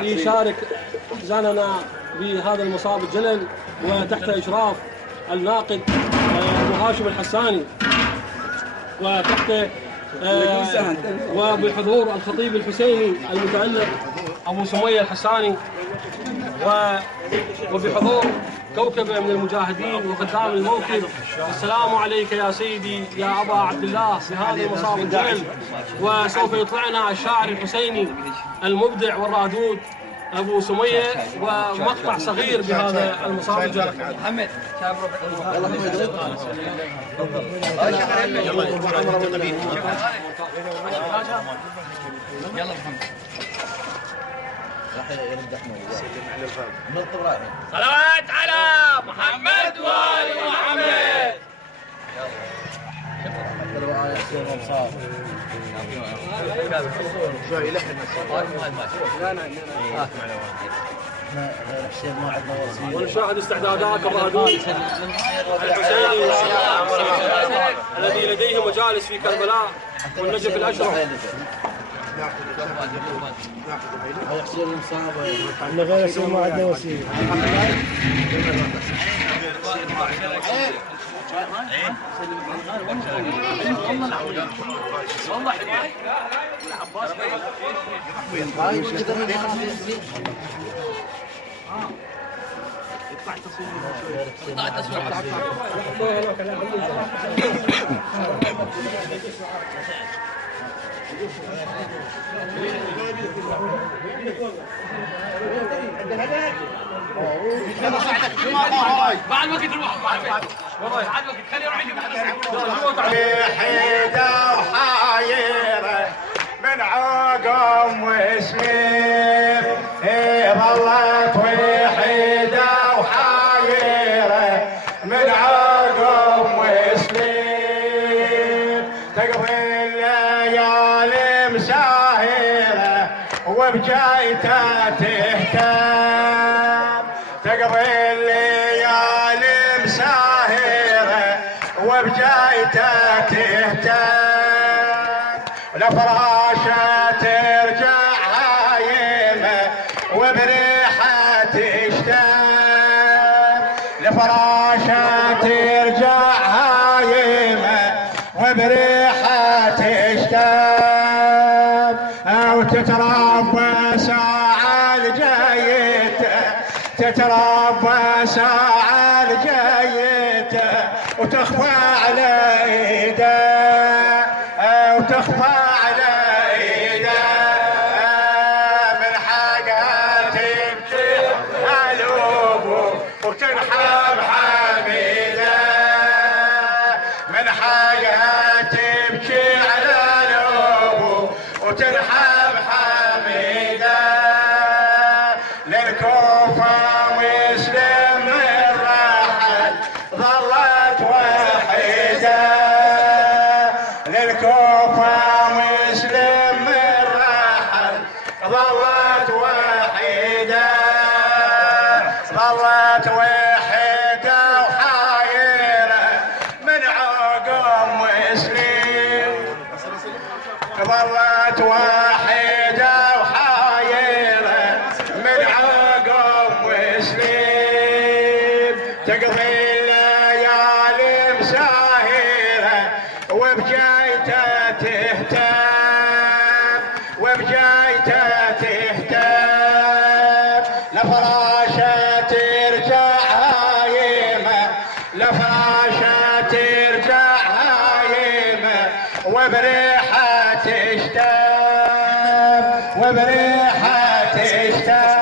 ليشارك أحزاننا بهذا المصاب الجلل، وتحت إشراف الناقد أبو هاشم الحساني، وتحت وبحضور الخطيب الحسيني المتألق أبو سمية الحساني، وبحضور كوكبة من المجاهدين وخدام الموكب. السلام عليك يا سيدي يا أبا عبد الله بهذا المصاب الجلل. وسوف يطلعنا الشاعر الحسيني المبدع والرادود أبو سمية ومقطع صغير بهذا المصاب الجلل. محمد يلا محمد صلوات على محمد وآل محمد. ونشاهد استعدادات الرادود الحسيني الذي لديه مجالس في كربلاء والنجف الأشرف. احنا غير يصير ما عندنا وسيله. بعد وقت نروح بعد وقت خلي يروح حيدة وحايرة من عقم وسمير، ظلت وحيدة وحايرة من عقم وسمير، تقضي الليالي مساهرة وبجايتها تهتم، تقضي الليالي مساهرة وبجايتها تهتم، لفراشة ترجع هايمة وبريحة تشتم، لفراشة ترجع هايمة وبريحة تشتم، وتتربى ساعة الجايته، تتربى ساعة الجايته وتخفى على ايده، وتخفى على ايده، من حاجة تبكي قلوبه وتنحب حميده، من حاجة تبكي على قلوبه وتنحب حميده، للكوفة مسلم الراحل ظلت وحيدة، للكوفة مسلم الراحل ظلت وحيدة، ظلت وحيدة وحايرة من عقم مسلم، ظلت وحيدة وحايرة من عقم مسلم، تقضي الليالي مساهرة وبجايتها تهتم، وبجايتها تهتم، لفراشة ترجع هايمة، لفراشة ترجع هايمة وبريحة تشتم، وبريحة تشتم،